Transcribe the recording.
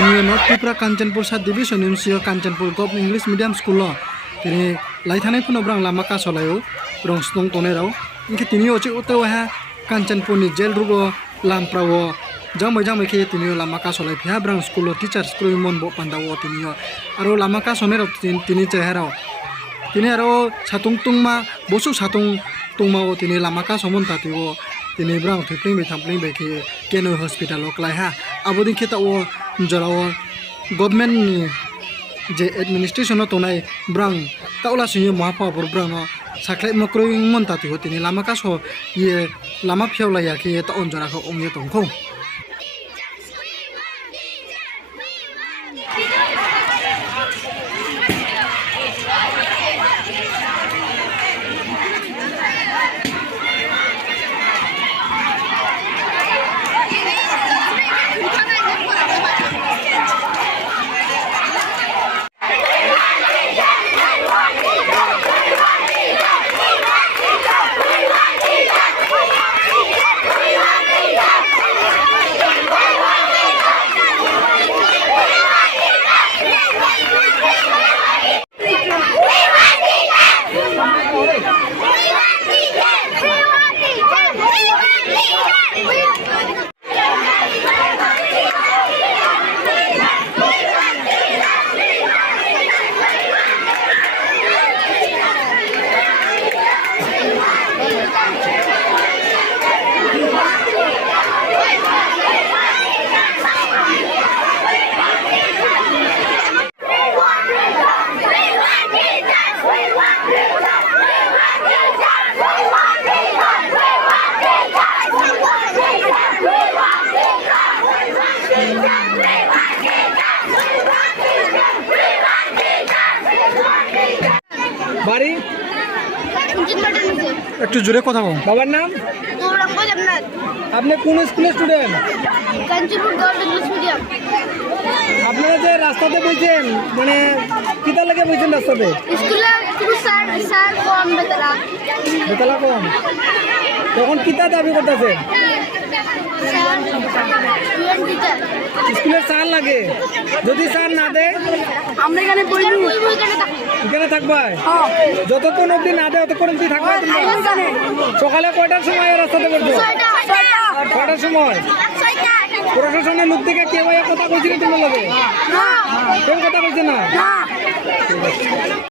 তিনি north Tripura Kanchanpur sub division MCO Kanchanpur gov English medium school তিনি लाइथानाय फुनो ब्रां लामा कासलायो ब्रं स्टं तनेराव इनके তিনি ओचे उतरो हा काঞ্চনপুरनि जेल रुगो लामप्रावो जामै जामै के তিনি लामा कासलाय फिहा ब्रां स्कुल टीचर स्कुल मनबो पान्दावो তিনি आरो लामा कासनेराव তিনি चेहराव তিনি आरो सातुं तुंमा बसु सातुं तुंमाओ তিনি लामा कासमन तातिओ তিনি ब्रां थैप्लिंबाय थांप्लिंबाय के केनो हस्पिटाल क्लायहा आबोदिं खेताओ जराव गभर्नमेन्टनि जे एडमिनिस्ट्रेशन तनाय ब्रां ताउला सियो महापावर ब्रां साख्लाय मक्रुइ मनतातिओ তিনি लामा कासो ये लामा फियावलाया के ता अनजराखौ अमयो तंखौ বাড়ি একটু জোরে কথা বল বাবার নাম আপনি কোন স্কুলের student Kanchanpur gov English medium আপনারা যে রাস্তাতে বইছেন মানে কিতা লাগে বইছেন রাস্তাতে স্কুলে কিছু স্যার স্যার কম বেতলা বেতলা কম তখন কিতা দাবি করতেছেন স্যার স্টুডেন্ট টিচার স্কুলের স্যার লাগে যদি স্যার না দেয় আমরা এখানে বইবো এখানে থাকবা যতক্ষণ অবধি না দেয় ততক্ষণ অবধি থাকবা সকালে কয়টার সময় রাস্তাতে পড়ছো কয়টার সময় প্রশাসনের লোক থেকে কেউ কথা বলছিল তোমার লগে কেউ কথা বলছে না